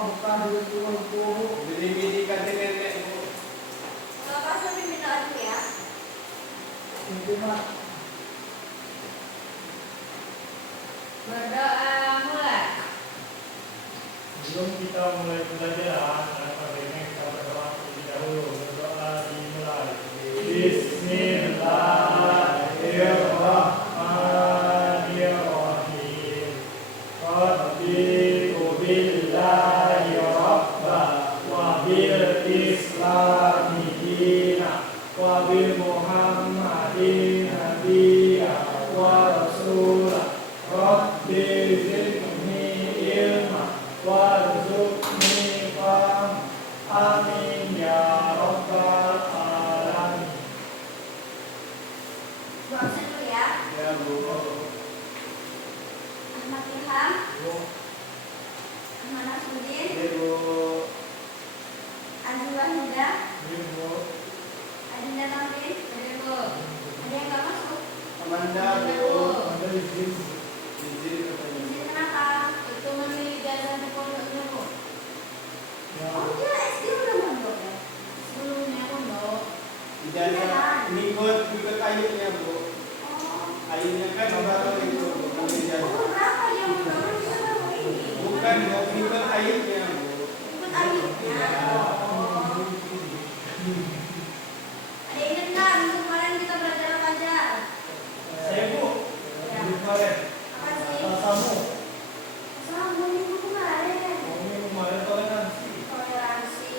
bukan itu. Bini-bini kata nenek bu. Bapak sampai minta aja ya. Itu mah Berdoa mulai. Sebelum kita mulai pembelajaran, apa baiknya kita berdoa terlebih dahulu. Berdoa dimulai. Bismillahirrahmanirrahim. Raditu billahi rabba wa bil islami dina wa bil muhammadin nabiyya wa rasulah. Rabbi zidni ilma warzuqni fahma. Amin ya rabbal alamin. Doa dulu ya. Ya bu. Ahmad Ilham, Bu. Ahmad Nasruddin, Ya bu. Andi Wahyuda, Ibu, Adinda Tamrin. Ada yang nggak masuk? Amanda bu. Anda izin. Izin katanya. Izin kenapa? Itu memilih jalan di pondoknya bu. Ya, Oh dia SD udah mondok ya? Sebelumnya mondok. Ijazah ngikut kayunya bu. Oh. Kayunya kan baru itu bu. Bukan ijazah. Umur berapa dia mondok? Kan kita baru ini. Bukan bu, ngikut kayunya bu. Ikut ayubnya. Oh. Ada ingat nggak minggu kemarin kita belajar apa aja? saya bu. Ya. Kemarin. Apa sih? Kamu. Sama minggu kemarin. Ini kemarin toleransi. Toleransi.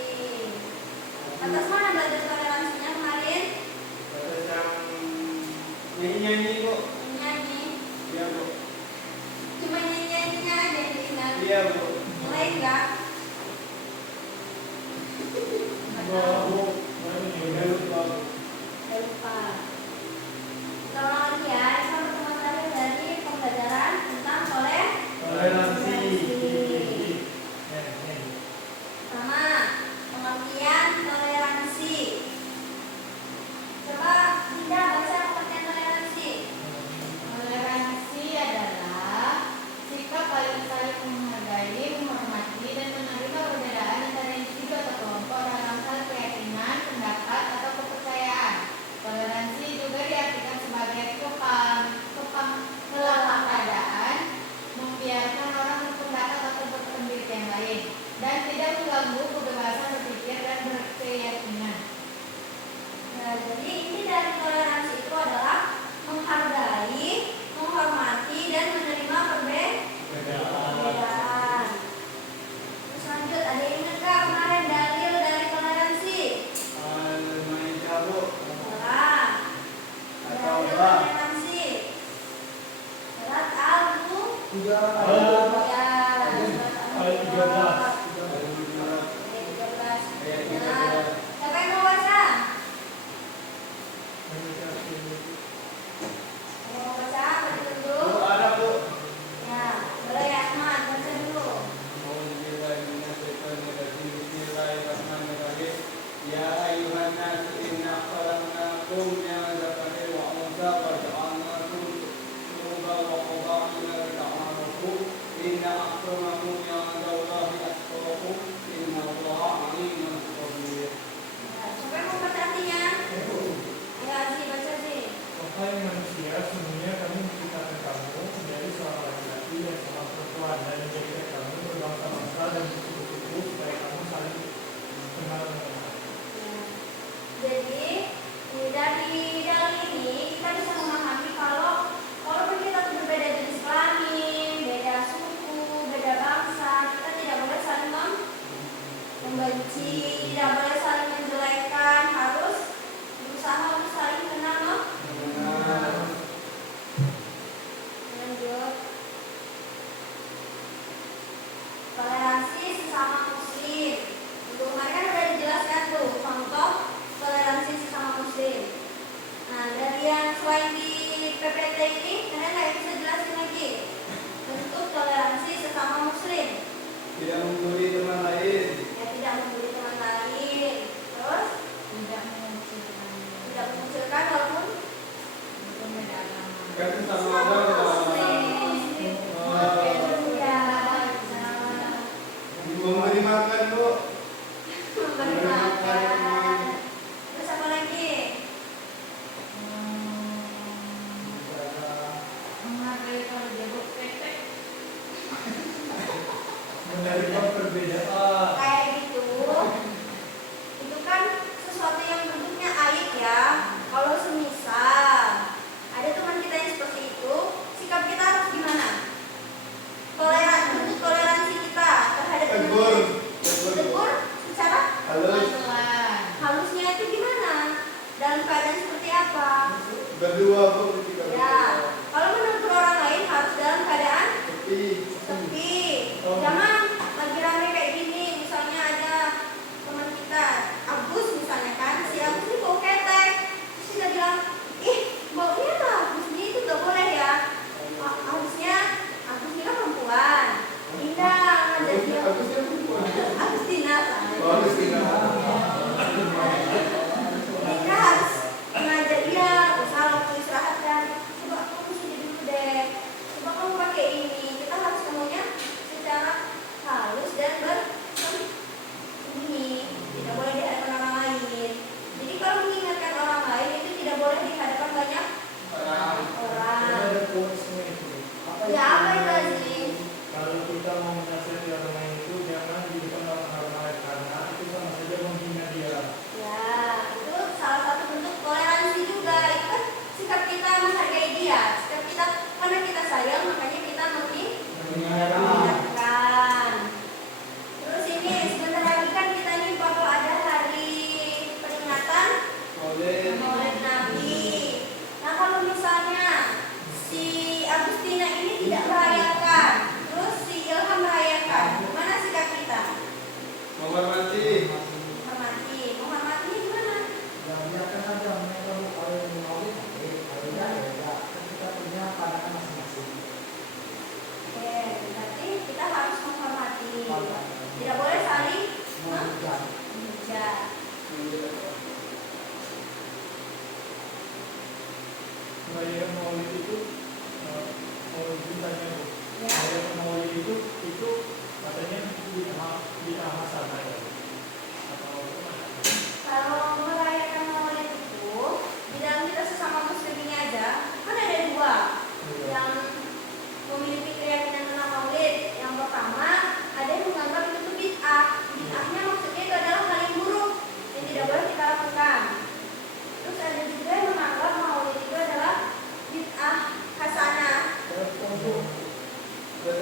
Atas mana belajar toleransinya kemarin? Terus yang nyanyi-nyanyi bu. Nyanyi. Iya bu. Cuma nyanyi-nyanyinya aja yang diingat. Iya bu. Mulai enggak? Bu. Mana Udah ini? lupa bu. Saya lupa. Kita ulang lagi ya. Ini kan pertemuan terakhir dari pembelajaran tentang Toleransi. Pertama, pengertian toleransi. Coba tidak baca pengertian toleransi. Toleransi adalah sikap saling menghargai, menghormati, dan menerima perbedaan antara individu atau kelompok dalam hal keyakinan, pendapat, atau kepercayaan. Toleransi juga diartikan sebagai kepangkalan keadaan, membiarkan orang berpendapat atau berpendapat yang lain, dan tidak mengganggu kebebasan berpikir dan berkeyakinan. Nah, jadi inti dari toleransi itu adalah menghargai, menghormati, dan menerima perbedaan. Terus lanjut, ada yang ingat nggak kemarin dalil dari toleransi? Main cabut. Salah. Atau Dalil apa? toleransi. Surat Al-Bu. juga Ya. Ayat 13. Ayat 13. Ayat Benar. 13. Siapa yang mau baca? Mau baca? Baca dulu. Bu ada bu. Ya, boleh ya Ahmad, baca dulu. Bismillahirrahmanirrahim. Ya ayuhan nas inna khalaqnakum min dzakarin wa untha wa ja'alnakum syu'uban wa qabaila lita'arafu. Inna akramakum 'indallahi atqakum. Inna Allaha 'alimun khabir. Ya, siapa yang mau baca artinya? Ya, Aziz, baca sih. Wahai manusia, sesungguhnya kami menciptakan kamu menjadi seorang laki-laki dan seorang perempuan, dan menjadikan kamu berbangsa-bangsa dan suku-suku supaya kamu saling kenal mengenal. Jadi dari dalil ini kita bisa memahami kalau kita tuh berbeda jenis kelamin, beda suku, beda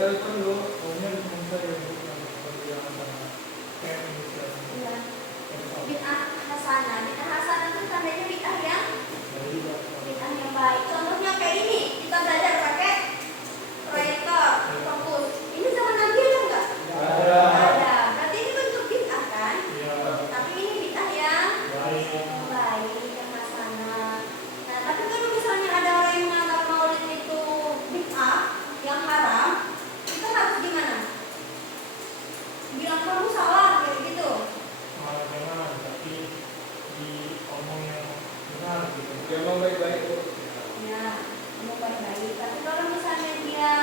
telepon lu. Pokoknya teman saya Bu yang berjalan sama kayak Indonesia. Iya. Bid'ah hasanah. Bid'ah hasanah itu tandanya bid'ah yang Dari bid'ah yang baik. Contohnya kayak ini, kita belajar pakai proyektor, fokus. Ini zaman Nabi ada nggak? Ada. Ada. Berarti ini bentuk bid'ah kan? ya Tapi ini bid'ah yang baik. baik, yang hasanah. Nah, tapi kalau misalnya ada orang yang menganggap maulid itu bid'ah, yang haram, kita harus gimana? Bilang kamu salah kayak gitu. Malah jangan, tapi diomong yang benar gitu. Memang baik-baik Bu. Ya, kamu baik-baik. Tapi kalau misalnya dia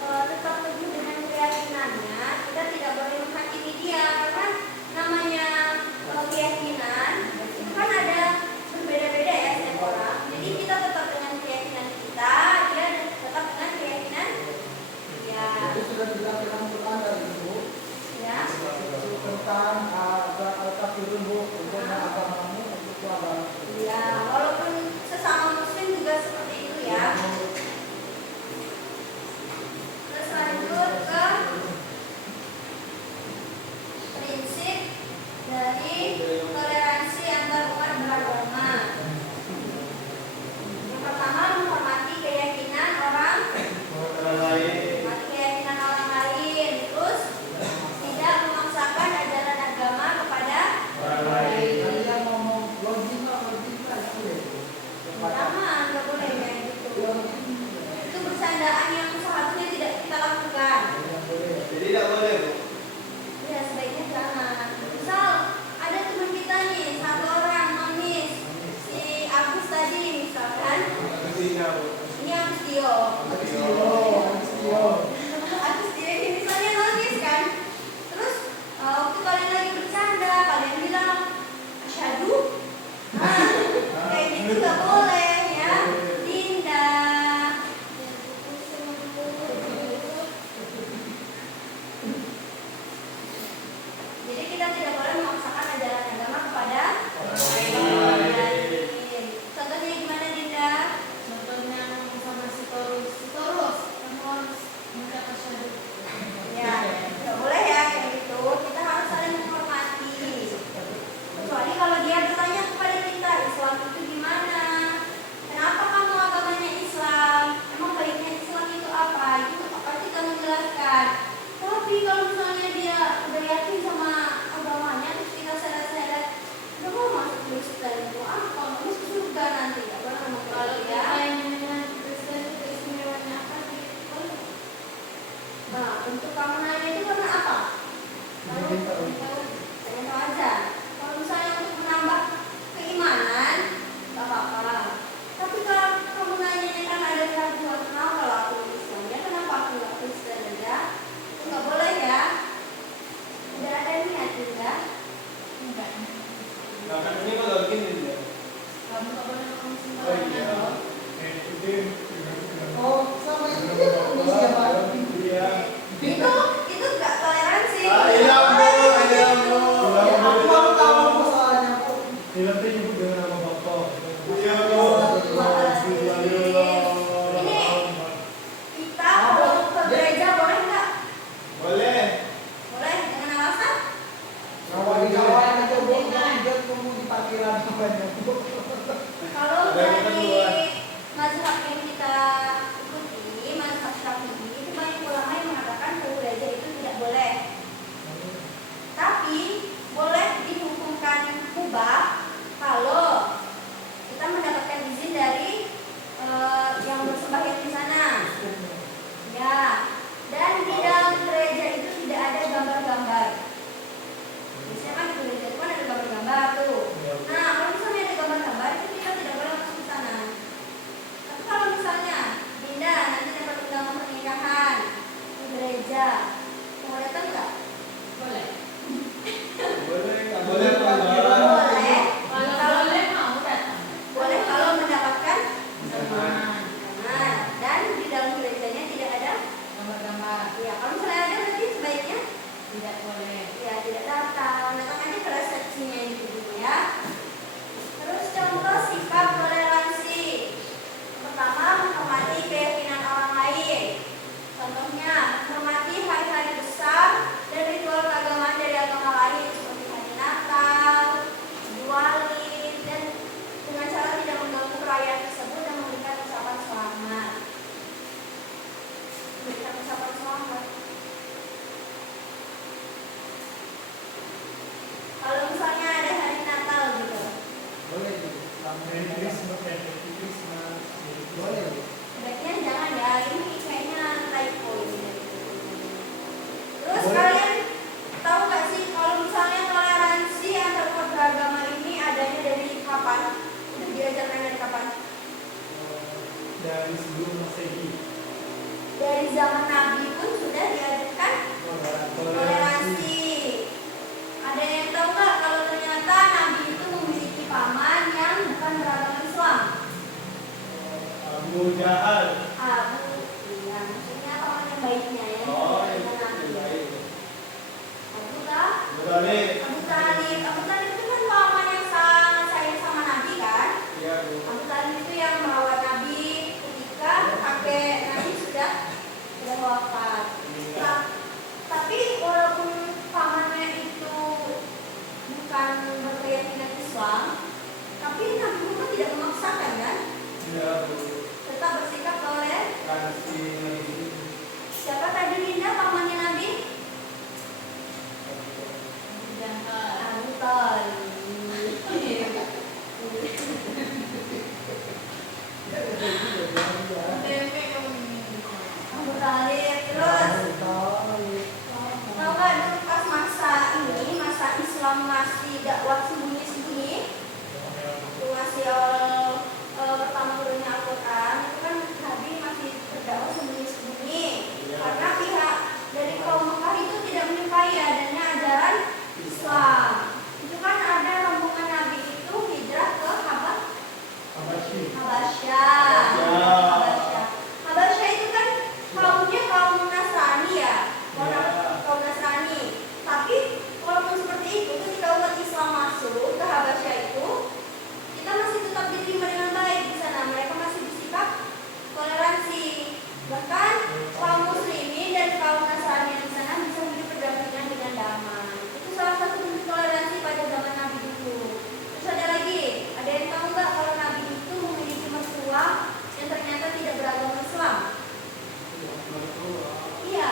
tetap teguh dengan keyakinannya, kita tidak boleh menghakimi dia karena namanya keyakinan itu kan ada berbeda-beda ya setiap orang. Jadi kita tetap dengan keyakinan kita, dia tetap dengan keyakinan dia. Itu sudah dilakukan Quran dari Bu. Ya. Tentang al-kafirun Bu, untuk agamamu, untuk agama. Ya, walaupun sesama muslim juga seperti itu ya. Terus lanjut ke prinsip dari toleransi antar umat beragama. Yang pertama, menghormati keyakinan orang, Orang lain. menghormati keyakinan orang lain. Terus tidak memaksakan ajaran agama kepada Orang lain. Tadi yang ngomong logika itu ya. jangan, nggak boleh kayak gitu. Itu bercandaan yang seharusnya tidak kita lakukan. Jadi tidak boleh Bu. Ya sebaiknya jangan. Misal ada teman kita nih satu orang nonis, si Agus tadi misalkan, Kesina Bu. ini Agus Tio. Agus Tio ini misalnya nonis kan. Terus waktu kalian lagi bercanda, kalian bilang asyhadu. Nah, kayak gitu nggak boleh ya. Dinda. Jadi kita tidak boleh memaksakan ajaran agama kepada orang lain. Contohnya gimana Dinda? Contohnya sama si Torus kamu harus mengucap asyhadu. Ya, tidak boleh ya kayak gitu. Kita harus saling menghormati. Kecuali kalau dia bertanya kepada kita, Islam itu gimana? Kenapa kamu agamanya Islam? Emang baiknya Islam itu apa? Itu apa kita menjelaskan. Tapi kalau misalnya dia udah yakin sama agamanya, terus kita seret-seret, udah mau masuk Kristen itu apa? Masuk surga nanti. Gak boleh ngomong Kalau gitu kita ya. yang dengan Kristen itu istimewanya apa sih? Nah, untuk kamu nanya itu karena apa? Pengen tahu aja. Kalau misalnya untuk menambah keimanan, nggak apa-apa. Tapi kalau kamu nanya kan ada keraguan, kenapa lah aku Islam? Ya kenapa aku nggak Kristen aja? Itu nggak boleh ya. Udah ada niat juga. Enggak. Nah kan ini kalau begini dia. Kamu nggak boleh ngomong Oh sembarangan iya. loh. Itu dia dengan Oh, sama itu dia ngomong siapa? Iya. Itu nggak toleransi. Ah, iya Bu, iya Bu. Ya, apa Merry Christmas, Happy Christmas. Boleh. Sebaiknya jangan ya, ini kayaknya typo ini. Terus Boleh. kalian tahu nggak sih kalau misalnya toleransi antar umat beragama ini adanya dari kapan? Udah diajarkan dari kapan? Dari sebelum Masehi. Dari zaman Nabi pun sudah diajarkan toleransi. Ada yang tahu nggak kalau ternyata Nabi itu memiliki paman yang bukan beragama Islam? Abu Jahal. Iya, maksudnya paman yang baiknya ya. Oh, Bukan itu Nabi. baik. Abu Talib. Berani. Abu Talib itu kan paman yang sangat sayang sama Nabi kan? Iya, Bu. Abu Talib itu yang merawat Nabi ketika kakek Nabi sudah wafat. Tapi walaupun pamannya itu bukan berkeyakinan Islam, tapi Nabi Muhammad tidak memaksakan kan? Iya, Bu. Tetap bersikap Kasih. Siapa tadi Linda pamannya Nabi? Jahat. Abu Talib. Tempe kamu ini. Abu Talib. Terus tahu nggak dulu pas masa Islam masih dakwah sembunyi-sembunyi, waktu masih pertama turunnya Al-Quran, itu kan Nabi masih berdakwah sembunyi-sembunyi karena pihak dari kaum Mekah itu tidak menyukai adanya ajaran Islam. Itu kan ada rombongan Nabi itu hijrah ke Habasyah. Habasyah itu kan kaumnya kaum Nasrani ya, kaum Nasrani. Tapi walaupun seperti itu, ketika umat Islam masuk ke Habasyah itu, kita masih tetap diterima dengan baik di sana. Mereka masih bersikap toleransi. Bahkan kaum muslimin dan kaum Nasrani di sana bisa hidup berdampingan dengan damai. Itu salah satu bentuk toleransi pada zaman Nabi dulu. Terus ada lagi, ada yang tahu nggak kalau Nabi itu memiliki mertua yang ternyata tidak beragama Islam? Iya,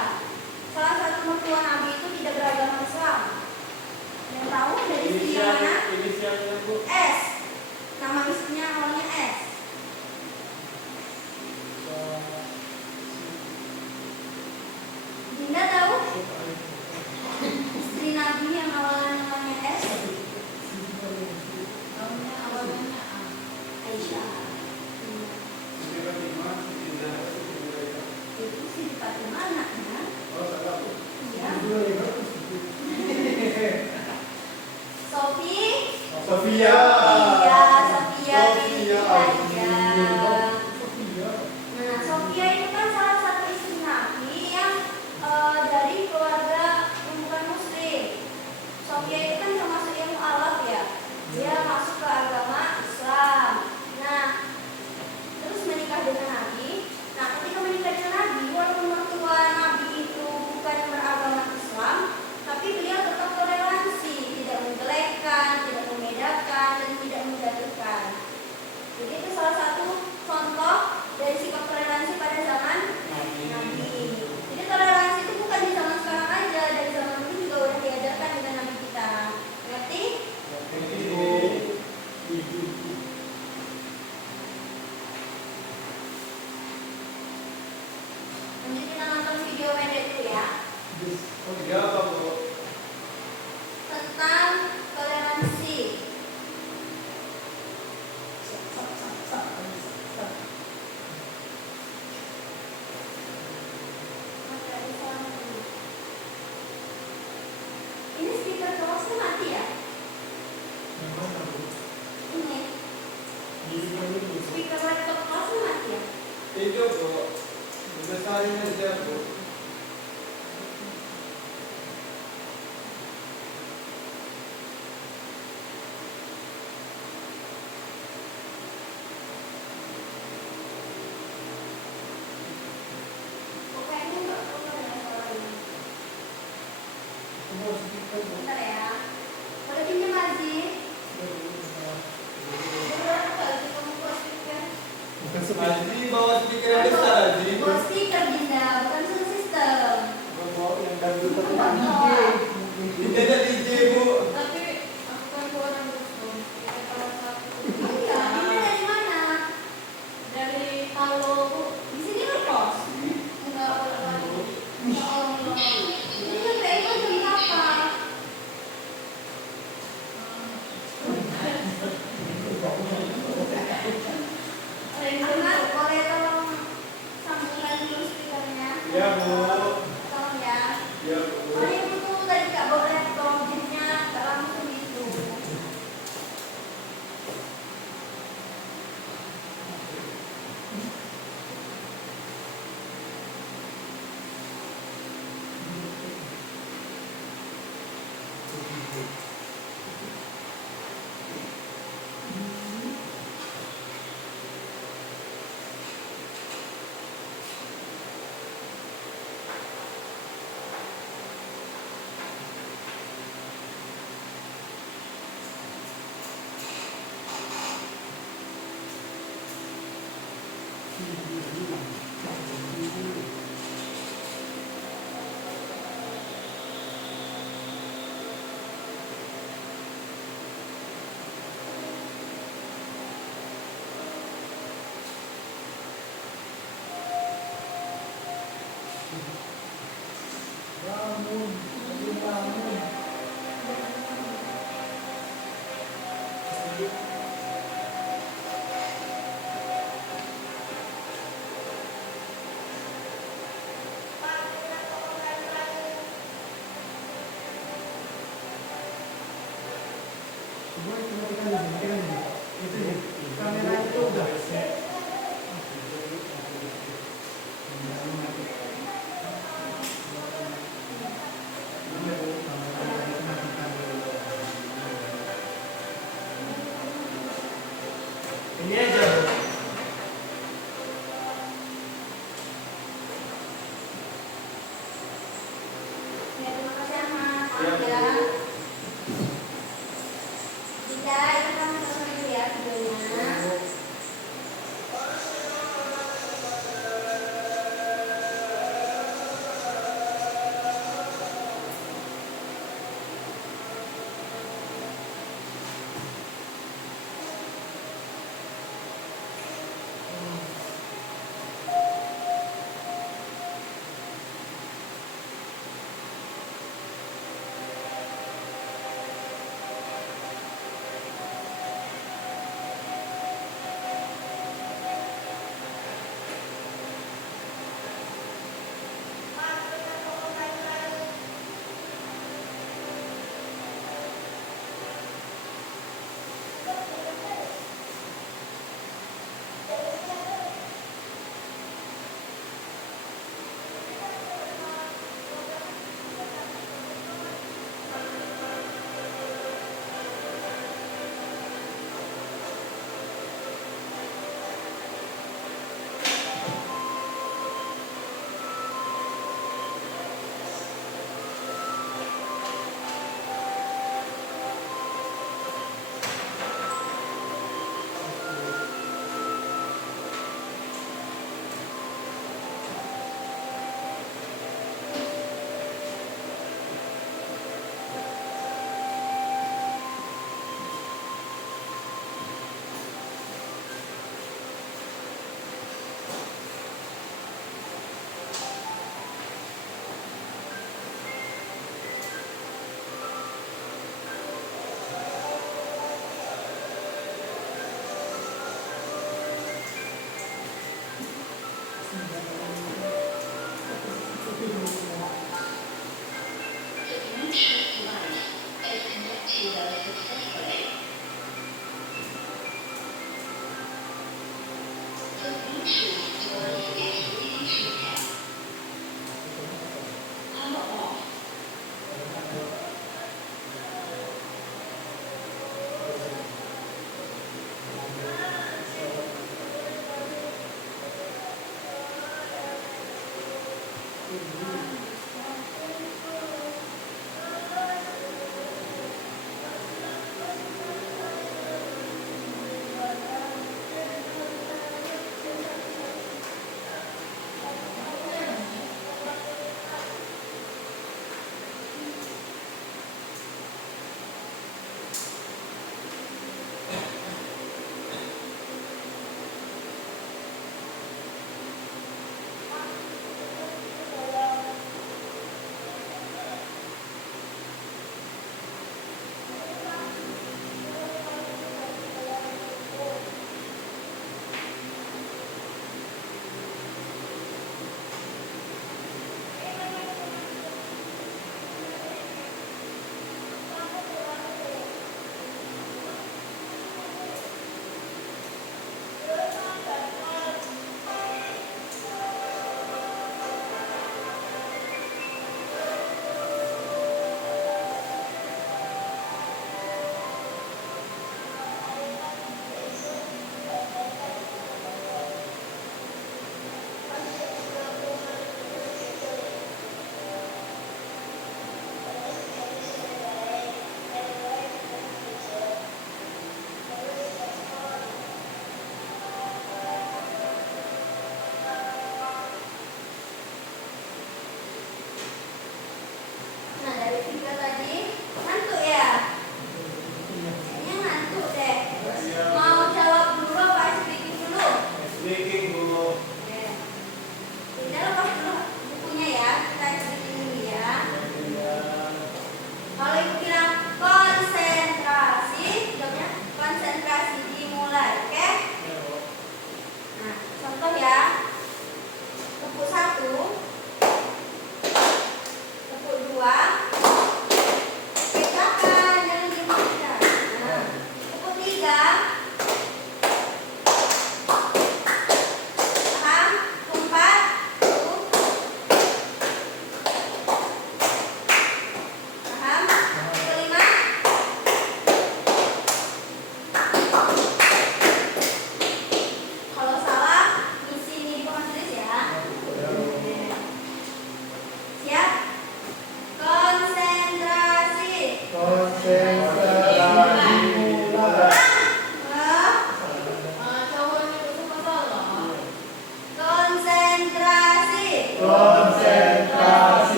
salah satu mertua Nabi itu tidak beragama Islam. Yang tahu dari istri yang mana? Inisialnya, Bu. S. Nama istrinya awalnya S. Dinda tahu? Istri Nabi yang awalnya namanya S. Awalnya A. Aisyah. Siti Fatimah, Siti Zahra, Siti Zulaikha. Itu sih di Fatimah anaknya. Oh, salah, Bu. Iya. Sofi. Sofia. Sofia binti Hajar. Nah, Sofia itu kan salah satu istri Nabi yang dari keluarga yang bukan Muslim. Sofia itu kan termasuk yang mu'alaf ya. Dia masuk ke agama Islam. Nah, terus menikah dengan Nabi. Nah, ketika menikah dengan Nabi, walaupun mertua Nabi itu bukan beragama Islam, tapi beliau tetap toleransi, tidak menjelekkan, tidak membedakan, dan tidak menjatuhkan. Jadi itu salah satu contoh dari sikap toleransi pada zaman Nabi. Jadi toleransi itu bukan di zaman sekarang aja, dari zaman dulu juga udah diajarkan dengan Nabi kita. Ngerti? Lanjut kita nonton video pendek dulu ya. Iya, apa, Bu? Tentang toleransi. Ini speaker kelasnya mati ya? Ini speaker laptop kelasnya mati ya? Itu, Bu. Besarin aja, Bu. Pokoknya nggak perlu ada suara ini. Bentar ya. Boleh pinjam Aziz? Berapa kali kamu buat speaker? Aziz bawa speaker yang besar, Aziz. Buat speaker Dinda, bukan sound system. yang dari Oh. Tidak ada DJ, Bu. Tapi aku kan orang Muslim. Kita salah satu. Iya. Tolong ya. Ya, Bu. Soalnya ibu tuh tadi nggak bawa laptop, jadinya nggak langsung gitu. Bangun, bangun. Semua cuma kita ini. Itu ya. Kamera itu udah. Ini aja, Bu. Ya, terima kasih Ahmad. Ya, Maaf Bu. ya. Kita itu kan selesai dulu ya videonya.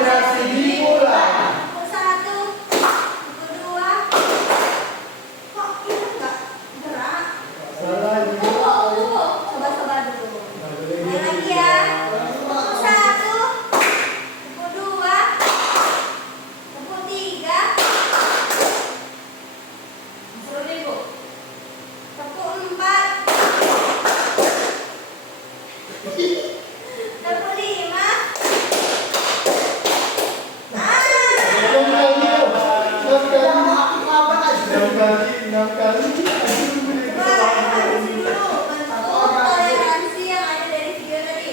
konsentrasi dimulai. Buku 1, buku 2. Kok ini enggak gerak? Salah juga. Coba dulu. Mulai lagi ya. Buku 1, buku 2, buku 3. Suruh deh, Bu. Buku 4. Buku 5. Enam kali. Coba habisin dulu bentuk toleransi yang ada dari video tadi.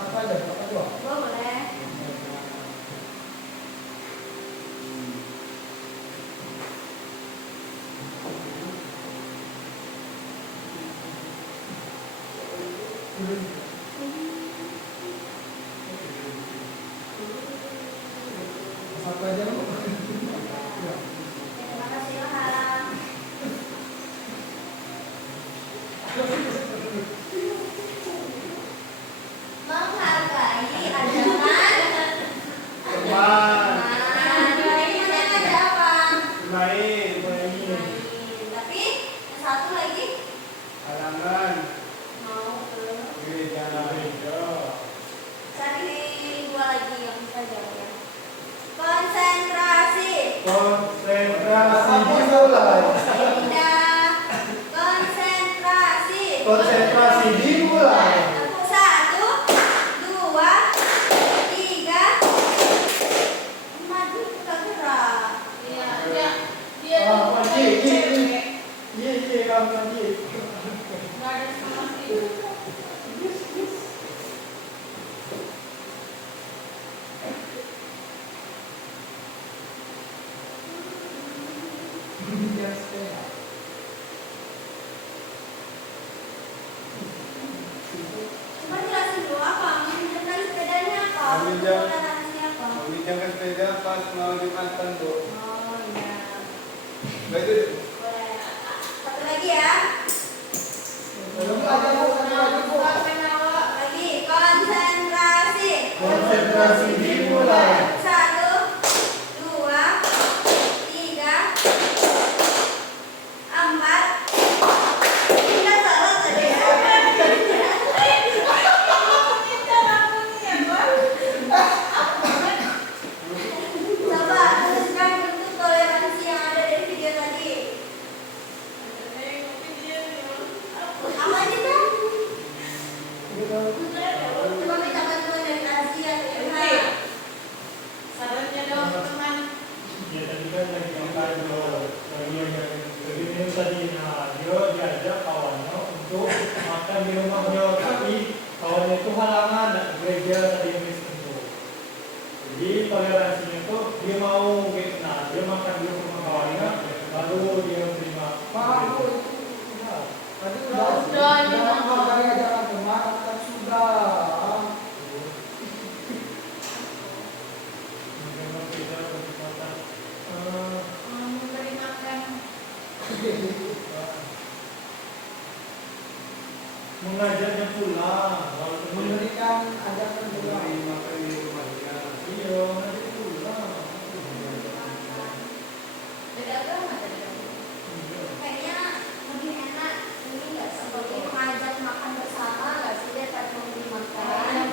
Apa aja? Apa dua? Boleh. Apa aja lu? Terima kasih Ilham. Menghargai adalah Teman. ini ada apa? Lain, ini. Tapi yang satu lagi Halangan. mau ke Gereja. cari dua lagi yang bisa jawab ya. Konsentrasi. Konsentrasi dimulai. Pindah. Konsentrasi. Konsentrasi dimulai. Tepuk 1, 2, 3. Maju ke gerak. Iya, dia Ah, tuh Iya, kamu lagi. nggak ada sama sekali. Coba jelasin dulu apa? Menunjukkan sepedanya apa? Menunjuk. Toleransi apa? Meminjamkan sepeda pas mau Jumatan, Bu. Oh iya. Baik itu. Boleh. Satu lagi ya. Belum aja, Bu. Satu lagi, Bu. Lagi konsentrasi. Konsentrasi dimulai. 1, 2, 3, 4. Kita salah tadi ya. Coba tuliskan bentuk toleransi yang ada dari video tadi. Apa aja kan? Coba minta bantuan dari Asia. Sarannya dong teman. Ya tadi kan lagi makan begitu tadi, nah dia diajak kawannya untuk makan di rumahnya, tapi kawannya itu halangan dan gereja tadi yang itu. Jadi toleransinya itu dia mau gitu, nah dia makan di rumah kawannya, baru dia terima. Paham, Bu. Udah. Tadi Udah, ini mah. menghargai ajaran teman, kan sudah. Memang kita berkesempatan Memberi makan. mengajarnya pulang, walaupun Memberikan ajaran juga. Makan di rumahnya. iya mengajar pulang. Beda agama tadi. Kayaknya lebih enak ini nggak seperti mengajak makan bersama nggak sih daripada memberi makan.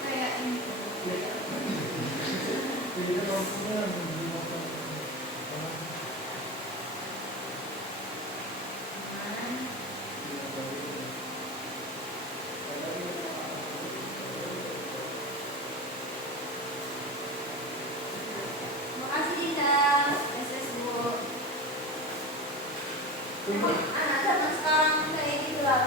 Kayak ini. Jadi kan maksudnya dimakan. Makasih Dinda, SS Bu. Emang anak zaman sekarang kayak gitu lah.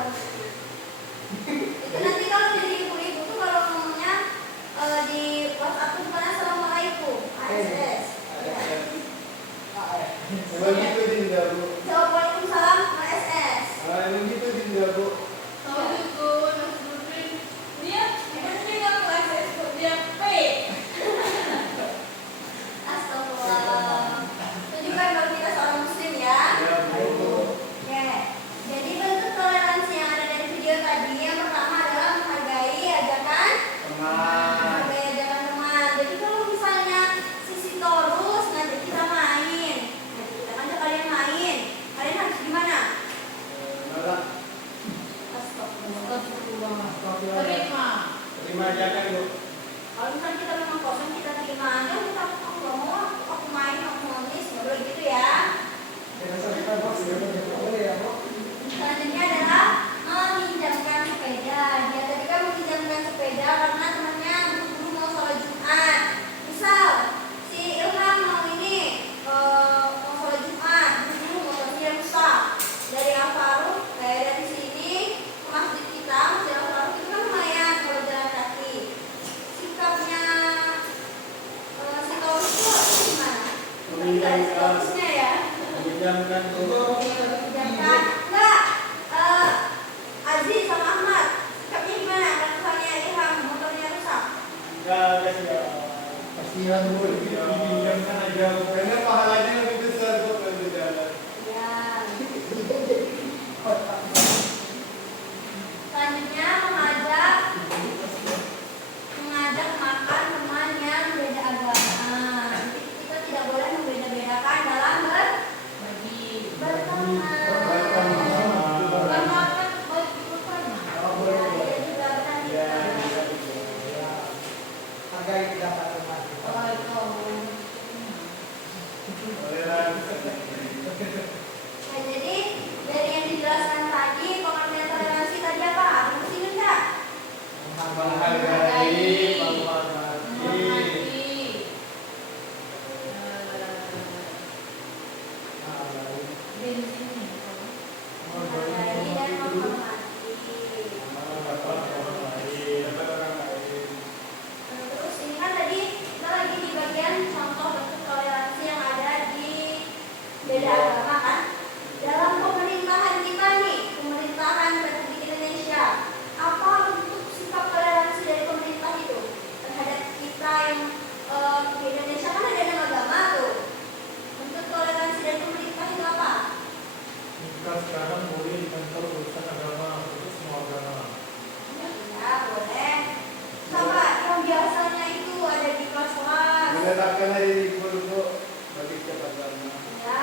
Terima. Terima aja kan Bu. Kalau misalnya kita memang kosong, kita terima aja. Kita aku nggak mau, aku main, aku nulis, nggak boleh gitu ya. Selanjutnya adalah meminjamkan sepeda. Dia tadi kan meminjamkan sepeda karena temannya buru-buru mau sholat Jumat. Misal si Ilham mau ini mau sholat Jumat, buru-buru motornya rusak. Dari Al-Faruq kayak dari sini ke masjid kita, masjid Al-Faruq itu kan lumayan kalau jalan kaki. Sikapnya si Taurus itu gimana? Tidak ada si Taurusnya ya. Meminjamkan Bu. Jangan enggak Aziz sama Ahmad sikapnya gimana kalau misalnya Ilham motornya rusak? Enggak siap. Kasihan Bu. Dipinjamkan aja. Karena pahalanya lebih besar Bu kalau berjalan. Ya. Selanjutnya mengajak makan teman yang beda agama. Kita tidak boleh membeda-bedakan dalam berteman. Bukan makan, oh bukan. Ya, dia juga benar Ya, kita. Hargai pendapat teman. Oh itu. toleran. Nah, jadi dari yang dijelaskan tadi pengertian toleransi tadi apa? Masih ingat nggak? Menghargai, menghormati. Menghormati. Bensin nih. Menghargai dan menghormati. Dapat orang lain. Terus ini kan tadi kita lagi di bagian contoh bentuk toleransi yang ada di beda agama kan. Dalam pemerintahan kita nih, pemerintahan Republik Indonesia, apa bentuk sikap toleransi dari pemerintah itu terhadap kita yang di Indonesia kan ada enam agama tuh. Bentuk toleransi dari pemerintah itu apa? Nikah sekarang boleh dikantor urusan agama untuk semua agama. Ya boleh. Sama yang biasanya itu ada di kelas-kelas. Menetapkan hari libur Bu bagi setiap agama. Ya,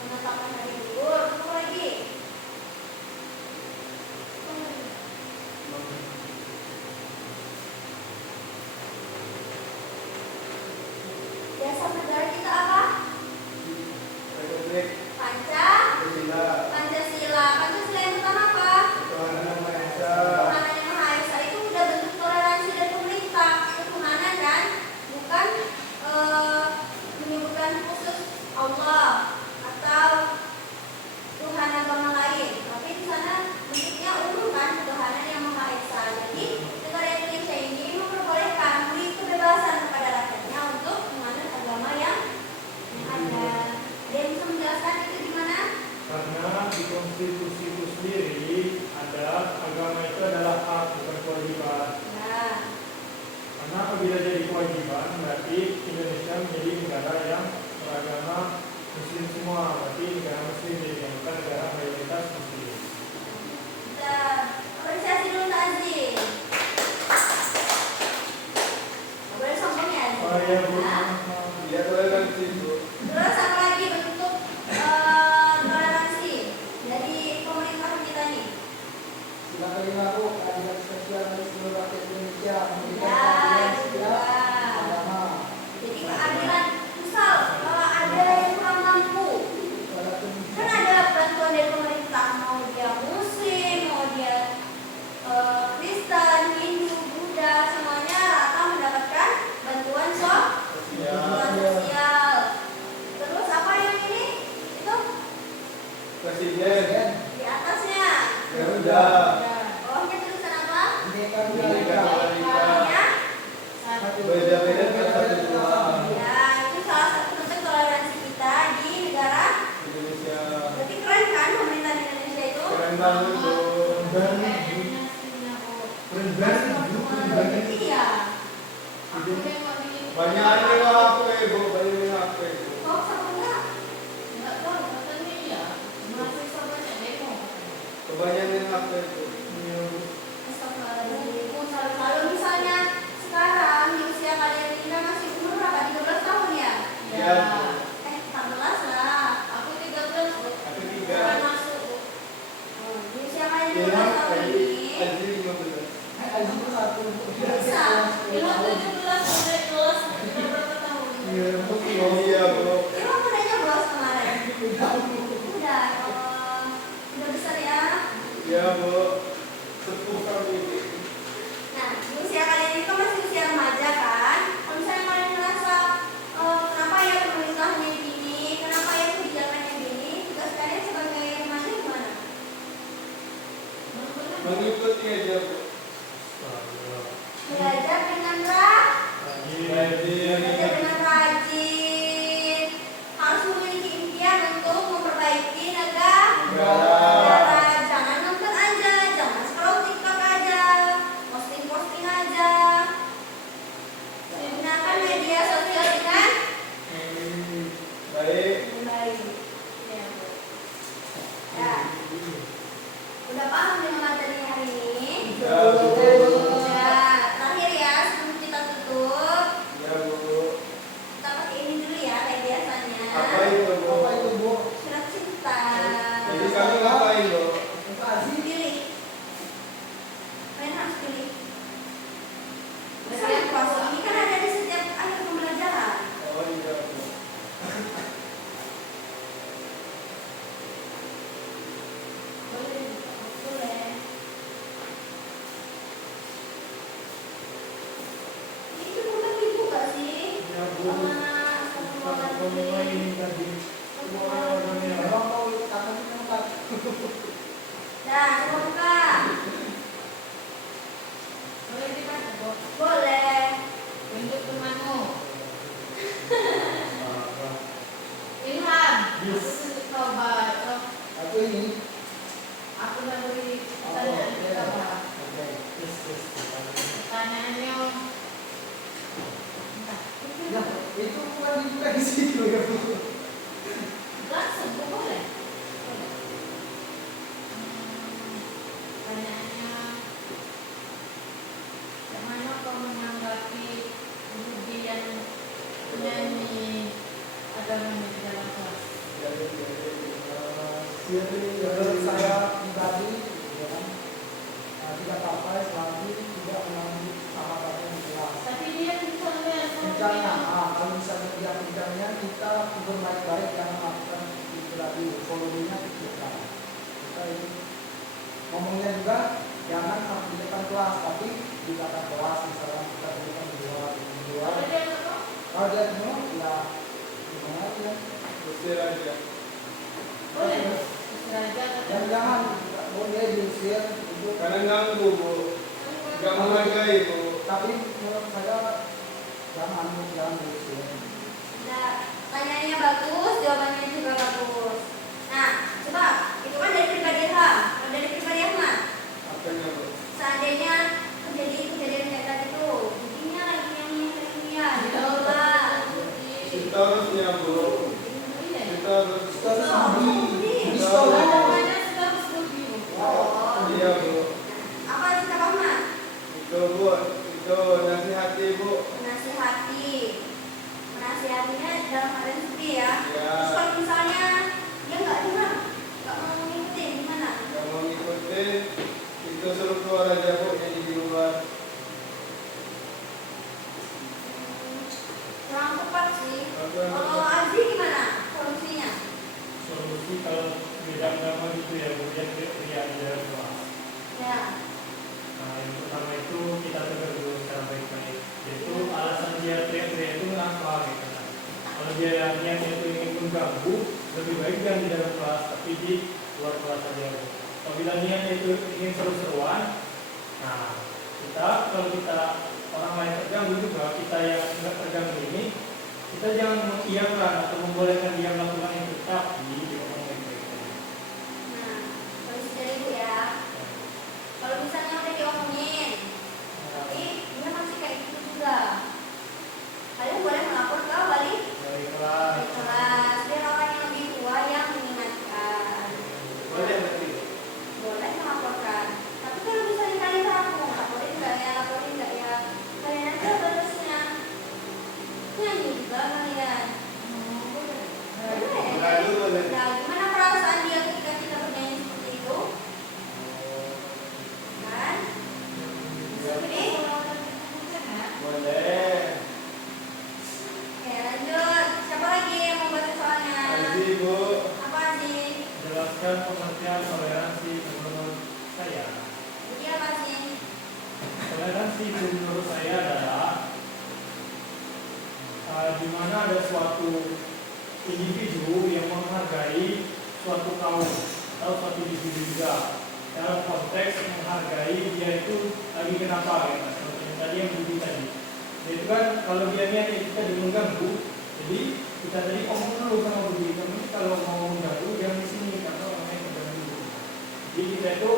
menetapkan hari libur. Apa lagi? Dasar negara kita apa? Republik Pancasila. Pancasila. Pancasila yang pertama apa? Ketuhanan Yang Maha Esa. Ketuhanan yang Maha Esa itu udah bentuk toleransi dari pemerintah. Ketuhanan kan, bukan menyebutkan khusus Allah atau Tuhan agama lain. Tapi di sana bentuknya umum kan, ketuhanan yang Maha Esa. Jadi negara Indonesia ini memperbolehkan beri kebebasan kepada rakyatnya untuk menganut agama yang ada. Ada yang bisa menjelaskan itu gimana? Karena di konstitusi itu sendiri ada agama itu adalah hak bukan kewajiban. Nah, Karena apabila jadi kewajiban berarti Indonesia menjadi negara yang beragama Muslim semua. Berarti negara Muslim jadi bukan negara mayoritas Muslim. kita apresiasi dulu Kak Aziz. Nggak boleh sombong ya Aziz? Oh iya Bu. Nah, Ya toleransi Bu. terus apa lagi bentuk toleransi dari pemerintahan kita nih? Sila kelima Bu, keadilan sosial bagi seluruh rakyat Indonesia memberikan Ya, keadilan juga. setiap agama. Jadi keadilan, misal kalau ada yang kurang mampu, Walaupun kan ada bantuan dari pemerintah, mau dia Muslim, mau dia Kristen, Hindu, Buddha, semuanya rata mendapatkan bantuan sosial. Terus apa yang ini? Itu Presiden. di atasnya. Garuda. Bawahnya tulisan apa? Merdeka Merdeka Berdeka. Bawahnya. Beda-beda kan satu Tuhan. Ya, itu salah satu bentuk toleransi kita di negara. Indonesia. Berarti keren kan pemerintahan Indonesia itu? Keren banget Bu. Keren banget Bu. Keren banget. Iya. Aku nengok di Banyak yang HP Bu, banyak yang HP Bu. Hoax apa enggak? Enggak tahu katanya iya. Mahasiswa banyak demo. Kebanyakan yang HP Bu. Astagfirullahaladzim. Kalau misalnya sekarang di usia kalian ini masih umur berapa? 13 tahun ya? Iya. Bu. 14 lah. Aku 13 Bu. Aku Bukan 3. masuk Bu. Di usia kalian 13 Ilham tahun Aziz ini, 15. seperti aja Bu. Belajar dengan belajar dengan rajin. Harus memiliki impian untuk memperbaiki negara. Jangan nonton aja, jangan scroll TikTok aja, posting aja. Gunakan media sosial dengan Baik. baik. Iya, Bu. Ya, udah paham dengan materi hari ini? Ya Bu. Ya, terakhir ya sebelum kita tutup, Ya Bu. kita pakai ini dulu ya kayak biasanya. Apa itu Bu? Apa itu Bu? Surat cinta. Jadi kami ngapain Bu? Buka sih. Pilih. Kalian harus pilih. Bagian Puasa ini kan ada di setiap akhir pembelajaran. Oh iya Bu. Boleh, boleh. Itu bukan ibu gak sih? Ya Bu, Sama kalau mulai ini tadi, Memang mau kata sih memang. Nah, coba buka. Boleh dibaca, Bu. Boleh. Tunjuk temanmu. Ilham. Yes. Aku tunjuk kau baca. Aku ini. Aku udah beri pertanyaan ke kau. Oke. Pertanyaannya. Entah. Ya, itu bukan dibuka di situ ya Bu. Langsung, Bu, boleh. Pertanyaannya, bagaimana kau menanggapi kemudian penyanyi agama di dalam kelas? Menurut saya pribadi, ya kan, tidak apa-apa selagi tidak mengganggu sahabat yang di kelas. Tapi dia misalnya Misalnya, kalau misalnya dia bidangnya kita berbaik-baik jangan melakukan itu tadi volumenya kecilkan. Kita ini ngomongnya juga jangan di depan kelas, tapi di belakang kelas misalnya kita berikan di luar. kalau dia apa? Kalau dia semua ya gimana aja. Usir aja. Boleh, Bu. Istirahat Dan jangan boleh diusir itu. Karena ganggu Bu. Gak menghargai Bu. Tapi menurut saya jangan diusir. Nah, pertanyaannya bagus, jawabannya juga bagus. Nah, coba, itu kan dari pribadi Ilham. Kalau dari pribadi Ahmad, Apanya Bu? seandainya kejadian kayak tadi tuh, bikinnya lagi yang ya, coba. Seterusnya Bu. Seterus. Iya Bu. Apa sikap Ahmad? Itu Bu. Itu nasihati Bu. Menasihatinya dalam keadaan sepi ya. Ya. Terus kalau misalnya dia nggak dengar, nggak mau ngikutin, gimana? Yang mau ngikutin itu suruh keluar aja Bu. Jadi di luar. Kurang tepat sih. Kurang Kalau tepat. Aziz gimana solusinya? Solusi kalau beda agama itu ya kemudian teriak di dalam kelas. Ya, Nah, yang pertama itu kita tegur dulu secara baik-baik. Yaitu alasan dia teriak-teriak itu kenapa gitu kan. Kalau dia niatnya itu ingin mengganggu, lebih baik jangan di dalam kelas, tapi di luar kelas saja. Apabila niatnya itu ingin seru-seruan, nah kalau kita orang lain terganggu juga, kita yang nggak terganggu ini, kita jangan mengiyakan atau membolehkan dia melakukan itu, tapi diomong baik-baik. nah solusi dari ibu ya. Kalau misalnya udah diomongin, tapi dia masih kayak gitu juga, kalian boleh melapor ke wali Baiklah. kelas. Biar orang yang lebih tua yang mengingatkan. Boleh berarti. Boleh melaporkan. Tapi kalau misalnya kalian ragu, laporin nggak ya, kalian aja batasnya. Nyanyi juga kalian. Boleh. Lalu boleh. Nah, gimana perasaan dia ketika kita bernyanyi seperti itu? Kan? Jadi, Boleh. oke lanjut. Siapa lagi yang mau baca soalnya? Aziz Bu. Apa sih? Jelaskan pengertian toleransi menurut saya. Jadi apa sih? Toleransi itu menurut saya adalah di mana ada suatu individu yang menghargai suatu kaum atau suatu individu juga. dalam konteks menghargai dia itu lagi kenapa gitu. Seperti yang tadi yang Budi tadi. Dia itu kan kalau dia niatnya kita mengganggu, jadi kita tadi ngomong dulu sama Budi, kamu ini kalau mau mengganggu jangan di sini karena orangnya mengganggu. Jadi kita itu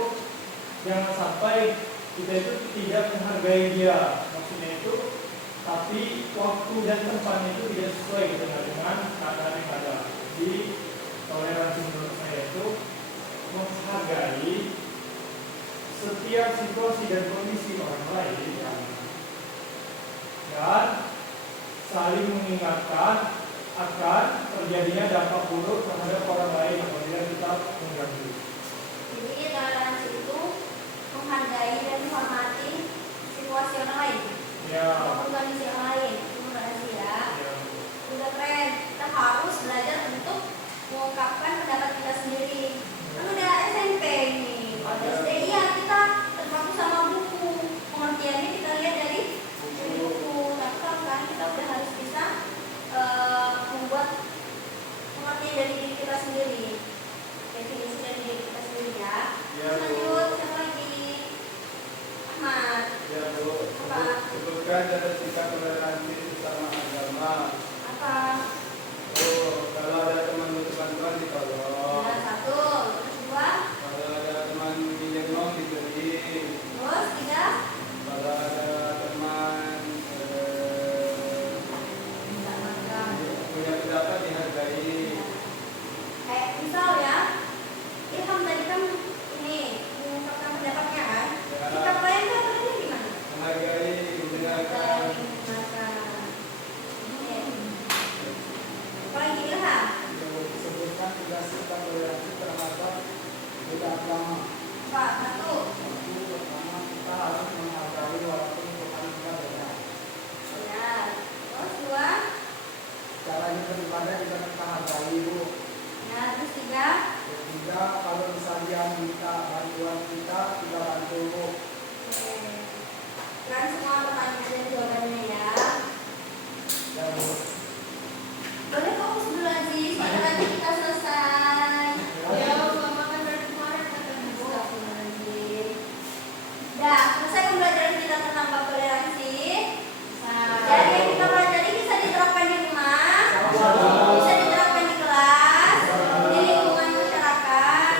jangan sampai kita itu tidak menghargai dia, maksudnya itu tapi waktu dan tempatnya itu tidak sesuai gitu dengan keadaan yang ada. Jadi toleransi menurut saya itu menghargai setiap situasi dan kondisi orang lain dan saling mengingatkan akan terjadinya dampak buruk terhadap orang lain apabila kita mengganggu. Jadi toleransi itu menghargai dan menghormati situasi orang lain. Ya. Maupun kondisi orang lain. Itu toleransi ya. Ya. Udah keren. Kita harus belajar untuk mengungkapkan pendapat kita sendiri. Kan udah SMP nih. Pada SD ya kita terpaku sama buku. Pengertiannya kita lihat dari buku. Tapi kalau sekarang kita udah harus bisa membuat pengertian dari diri kita sendiri. Definisi dari diri kita sendiri ya. Ya, Lanjut, siapa lagi? Ahmad. Ya Bu, sebutkan cara sikap toleransi sesama agama. Apa? Oh, kalau ada teman-teman ditolong. Ya, satu. Terus dua. Kalau ada teman minjem uang diberi. Terus tiga. Kalau ada teman Tidak makan. punya pendapat dihargai. Kayak misal ya, Ilham tadi kan ini mengungkapkan pendapatnya kan? Ya. Sikap kalian tuh apanya gimana? Menghargai, mendengarkan. Apa lagi Ilham? Disebutkan juga sikap toleransi terhadap beda agama. Pak, satu. Satu, pertama kita harus menghargai walaupun Tuhan kita beda. Benar. Terus dua. Cara kita beribadah juga kita hargai Bu. Ya, terus tiga. Ketiga, kalau misalnya minta bantuan kita bantu Bu. Oke. Kan semua pertanyaan dan jawabannya ya. Ya Bu. Boleh fokus dulu aja, sebentar lagi kita selesai. Ya, Mama kan dari kemarin katanya Bu. Astagfirullahaladzim. Dah, selesai pembelajaran kita tentang bab toleransi. Jadi yang kita pelajari bisa diterapkan di rumah, bisa diterapkan di kelas, di lingkungan masyarakat.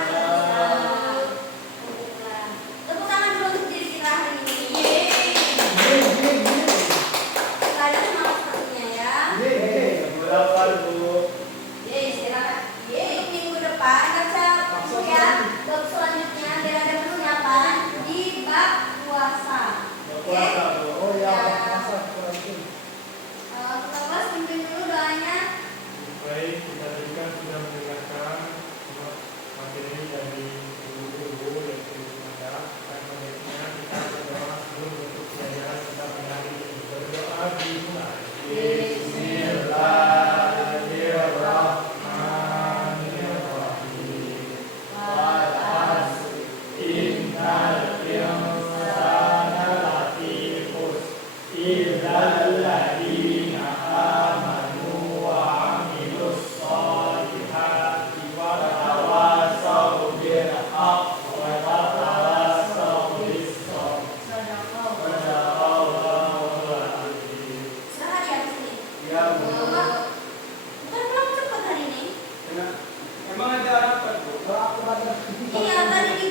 Tepuk tangan dulu untuk diri kita hari ini. Kita ada semangat sepertinya ya. Berapa Bu? Istirahat. Untuk minggu depan baca buku ya. Bab selanjutnya biar ada persiapan di bab puasa. Oke? Oh ya, Ya. masa kurang. Kelas pimpin dulu doanya. Baik, kita tadi kan sudah mendengarkan materi dari guru-guru dan guru-guru dan baiknya kita berdoa sebelum untuk pelajaran kita pada hari ini. Berdoa dimulai. Bismillahirrahmanirrahim. Innal insana lafi khusr illa alladziina aamanu wa 'amilus shalihati wa tawassaw bil haqqi wa tawassaw bis sabr. Sadaqallahul azim. Istirahat ya di sini. Ya Bu. Bukan pulang cepat hari ini. Emang ada apa Bu? Kalau aku baca Iya tadi di